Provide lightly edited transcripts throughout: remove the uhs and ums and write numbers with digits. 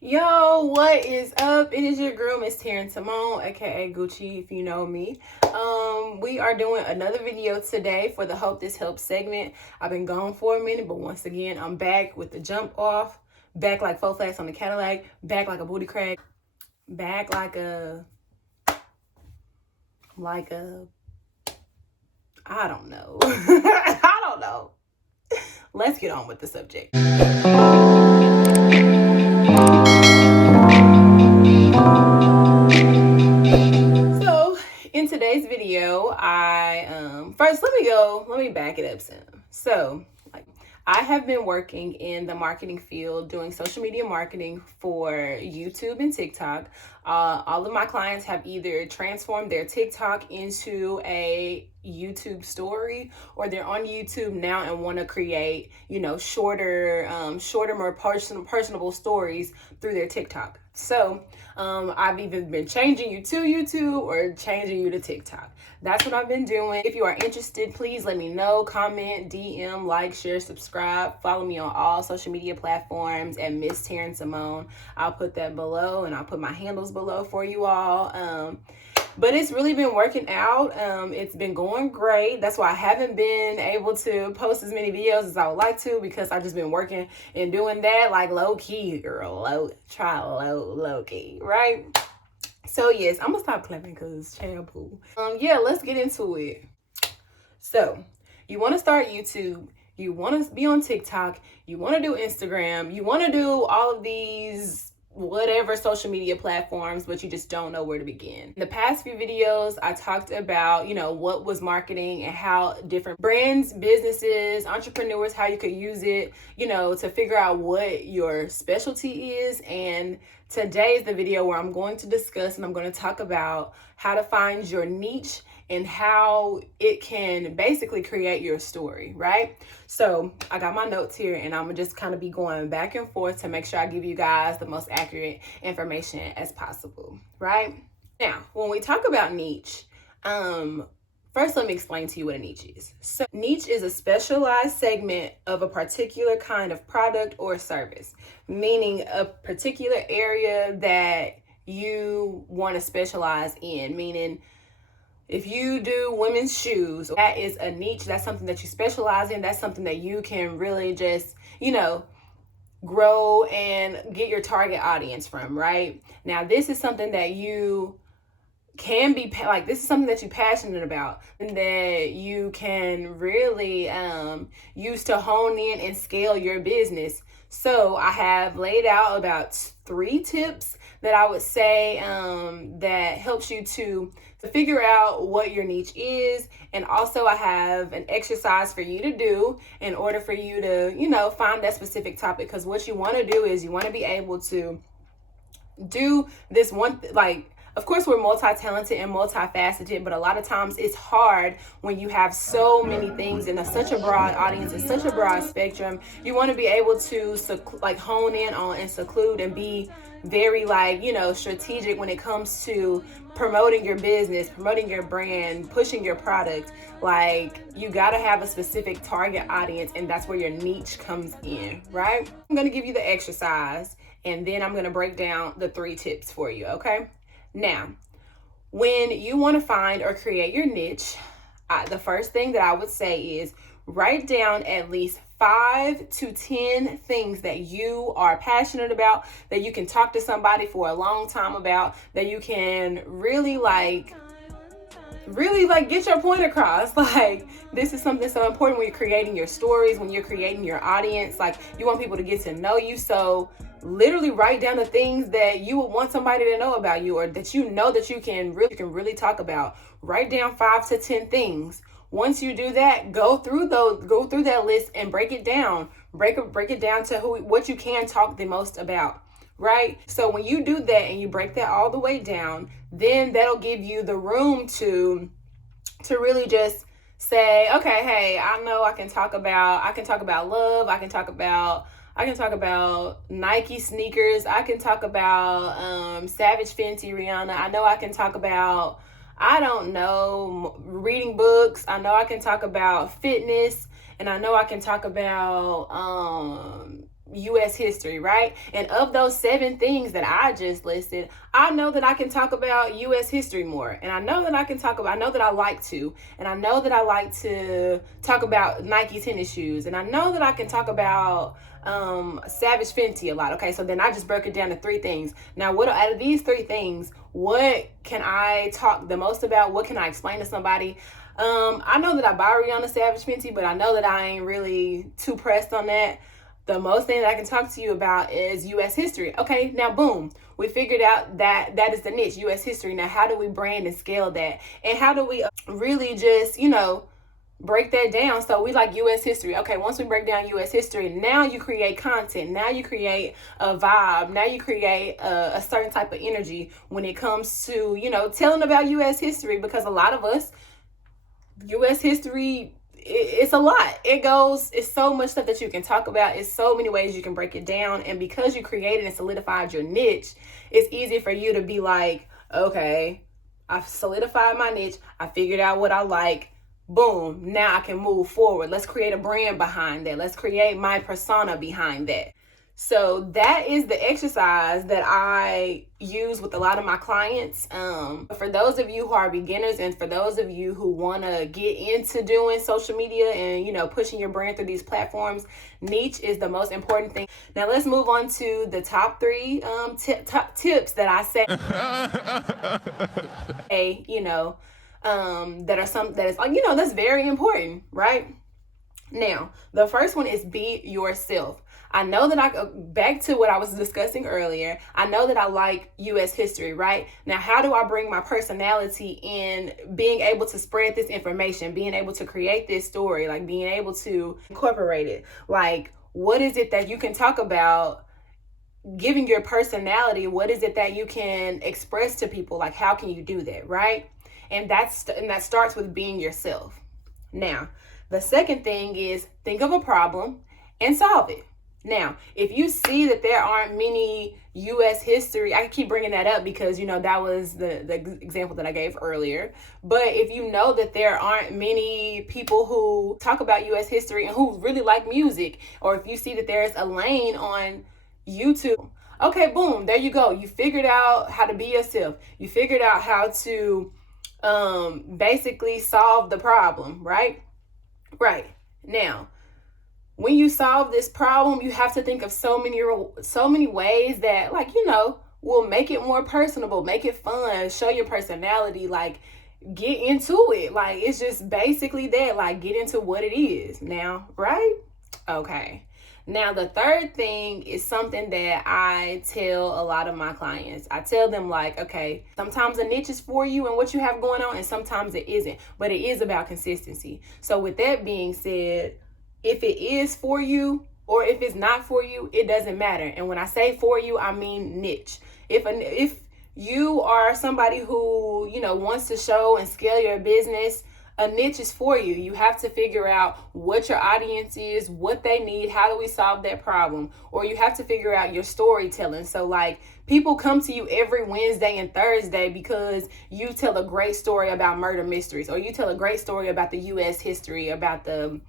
Yo, what is up? It is your girl, Miss Taryn Simone, aka Gucci, if you know me. We are doing another video today for the Hope This Helps segment. I've been gone for a minute, but once again, I'm back with the jump off, back like 4 flats on the Cadillac, back like a booty crack, back like a, I don't know. I don't know. Let's get on with the subject. So in today's video, first let me back it up some. So I have been working in the marketing field doing social media marketing for YouTube and TikTok. All of my clients have either transformed their TikTok into a YouTube story, or they're on YouTube now and want to create, shorter, more personable stories through their TikTok. So I've even been changing you to YouTube or changing you to TikTok. That's what I've been doing. If you are interested, please let me know. Comment, DM, like, share, subscribe. Follow me on all social media platforms at Miss Taryn Simone. I'll put that below, and I'll put my handles below for you all. But it's really been working out. It's been going great. That's why I haven't been able to post as many videos as I would like to, because I've just been working and doing that like low key, girl. Low key, right? So yes, I'm gonna stop clapping because shampoo. Yeah, let's get into it. So you want to start YouTube, you want to be on TikTok, you want to do Instagram, you want to do all of these whatever social media platforms, but you just don't know where to begin. In the past few videos, I talked about, what was marketing and how different brands, businesses, entrepreneurs, how you could use it, to figure out what your specialty is. And today is the video where I'm going to discuss and I'm going to talk about how to find your niche and how it can basically create your story, right? So I got my notes here, and I'm gonna just kind of be going back and forth to make sure I give you guys the most accurate information as possible, right? Now, when we talk about niche, first let me explain to you what a niche is. So niche is a specialized segment of a particular kind of product or service, meaning a particular area that you want to specialize in, meaning if you do women's shoes, that is a niche. That's something that you specialize in. That's something that you can really just, grow and get your target audience from, right? Now, this is something that you can be this is something that you're passionate about and that you can really use to hone in and scale your business. So I have laid out about 3 tips that I would say that helps you to figure out what your niche is. And also I have an exercise for you to do in order for you to, find that specific topic. Because what you want to do is you want to be able to do this one, of course, we're multi-talented and multifaceted, but a lot of times it's hard when you have so many things and such a broad audience and such a broad spectrum. You want to be able to hone in on and seclude and be very strategic when it comes to promoting your business, promoting your brand, pushing your product. You got to have a specific target audience, and that's where your niche comes in, right? I'm going to give you the exercise, and then I'm going to break down the 3 tips for you, okay? Now, when you want to find or create your niche, the first thing that I would say is write down at least 5 to 10 things that you are passionate about, that you can talk to somebody for a long time about, that you can really get your point across. This is something so important when you're creating your stories, when you're creating your audience. You want people to get to know you. So literally write down the things that you would want somebody to know about you, or that that you can really talk about. Write down 5 to 10 things. Once you do that, go through that list and break it down. Break it down to what you can talk the most about, right? So when you do that and you break that all the way down, then that'll give you the room to really just say, okay, hey, I know I can talk about love, I can talk about Nike sneakers, I can talk about Savage Fenty Rihanna, I know I can talk about, I don't know, reading books, I know I can talk about fitness, and I know I can talk about US history, right? And of those 7 things that I just listed, I know that I can talk about US history more. And I know that I know that I like to. And I know that I like to talk about Nike tennis shoes. And I know that I can talk about Savage Fenty a lot. Okay, so then I just broke it down to 3 things. Now, what out of these 3 things, what can I talk the most about? What can I explain to somebody? I know that I buy Rihanna Savage Fenty, but I know that I ain't really too pressed on that. The most thing that I can talk to you about is US history. Okay, now boom, we figured out that that is the niche, US history. Now, how do we brand and scale that? And how do we really just, break that down? So we like US history. Okay, once we break down US history, now you create content. Now you create a vibe. Now you create a certain type of energy when it comes to, telling about US history, because a lot of us, US history, it's a lot. It's so much stuff that you can talk about. It's so many ways you can break it down. And because you created and solidified your niche, it's easy for you to be like, okay, I've solidified my niche. I figured out what I like. Boom. Now I can move forward. Let's create a brand behind that. Let's create my persona behind that. So that is the exercise that I use with a lot of my clients. For those of you who are beginners, and for those of you who want to get into doing social media and, pushing your brand through these platforms, niche is the most important thing. Now let's move on to the top 3 top tips that I say, that's very important, right? Now, the first one is be yourself. I know that back to what I was discussing earlier, I know that I like US history, right? Now, how do I bring my personality in being able to spread this information, being able to create this story, like being able to incorporate it? Like, what is it that you can talk about? Giving your personality, what is it that you can express to people? Like, how can you do that, right? And that starts with being yourself. Now, the second thing is think of a problem and solve it. Now, if you see that there aren't many US history, I keep bringing that up because, that was the example that I gave earlier. But if you know that there aren't many people who talk about US history and who really like music, or if you see that there's a lane on YouTube, okay, boom, there you go. You figured out how to be yourself. You figured out how to basically solve the problem, right? Right. Now, when you solve this problem, you have to think of so many ways that, will make it more personable, make it fun, show your personality, like get into it. Like, it's just basically that, like, get into what it is now, right? Okay. Now, the third thing is something that I tell a lot of my clients. I tell them, like, okay, sometimes a niche is for you and what you have going on, and sometimes it isn't, but it is about consistency. So with that being said, if it is for you or if it's not for you, it doesn't matter. And when I say for you, I mean niche. If you are somebody who, wants to show and scale your business, a niche is for you. You have to figure out what your audience is, what they need, how do we solve that problem? Or you have to figure out your storytelling. So, like, people come to you every Wednesday and Thursday because you tell a great story about murder mysteries, or you tell a great story about the US history, about the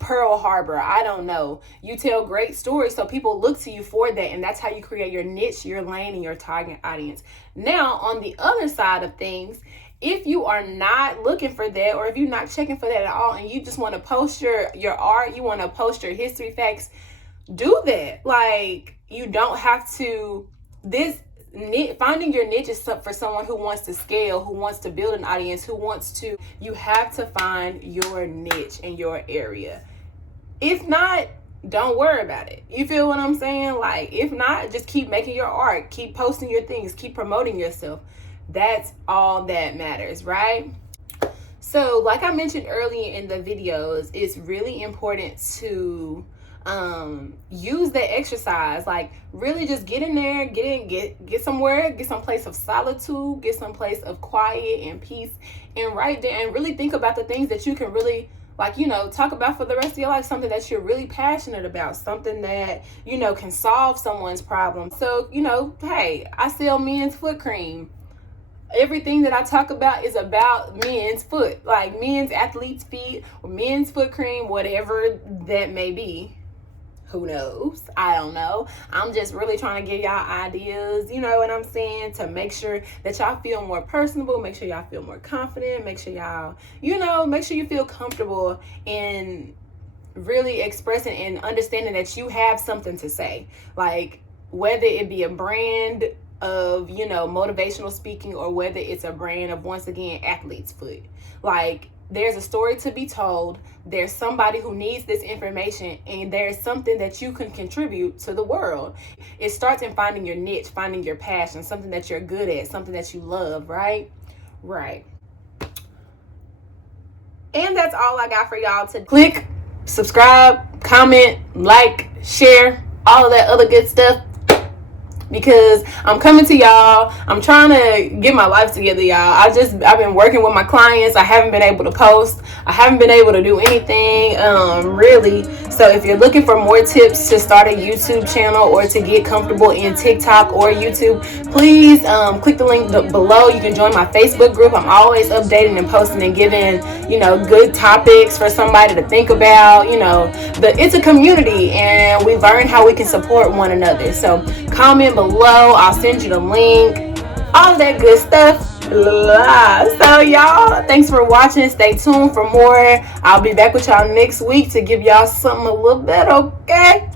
Pearl Harbor, I don't know. You tell great stories, so people look to you for that, and that's how you create your niche, your lane, and your target audience. Now, on the other side of things, if you are not looking for that, or if you're not checking for that at all, and you just want to post your art, you want to post your history facts, do that. Like, you don't have to. Finding your niche is for someone who wants to scale, who wants to build an audience, you have to find your niche in your area. If not, don't worry about it. You feel what I'm saying? Like, if not, just keep making your art, keep posting your things, keep promoting yourself. That's all that matters, right? So, like I mentioned earlier in the videos, it's really important to use that exercise. Like, really just get in there, get somewhere, get some place of solitude, get some place of quiet and peace, and write down and really think about the things that you can really, talk about for the rest of your life, something that you're really passionate about, something that, can solve someone's problem. So, hey, I sell men's foot cream. Everything that I talk about is about men's foot, like men's athlete's feet or men's foot cream, whatever that may be. Who knows? I don't know. I'm just really trying to give y'all ideas, you know what I'm saying, to make sure that y'all feel more personable, make sure y'all feel more confident, make sure y'all, make sure you feel comfortable in really expressing and understanding that you have something to say. Like, whether it be a brand of, motivational speaking, or whether it's a brand of, once again, athlete's foot. Like, there's a story to be told. There's somebody who needs this information, and there's something that you can contribute to the world. It starts in finding your niche, finding your passion, something that you're good at, something that you love, right? Right. And that's all I got for y'all to click, subscribe, comment, like, share, all of that other good stuff. Because I'm coming to y'all. I'm trying to get my life together, y'all. I've been working with my clients. I haven't been able to post. I haven't been able to do anything, really. So if you're looking for more tips to start a YouTube channel or to get comfortable in TikTok or YouTube, please click the link below. You can join my Facebook group. I'm always updating and posting and giving, good topics for somebody to think about. It's a community, and we learn how we can support one another. So comment below. I'll send you the link. All of that good stuff. So y'all, thanks for watching. Stay tuned for more. I'll be back with y'all next week to give y'all something a little better, okay?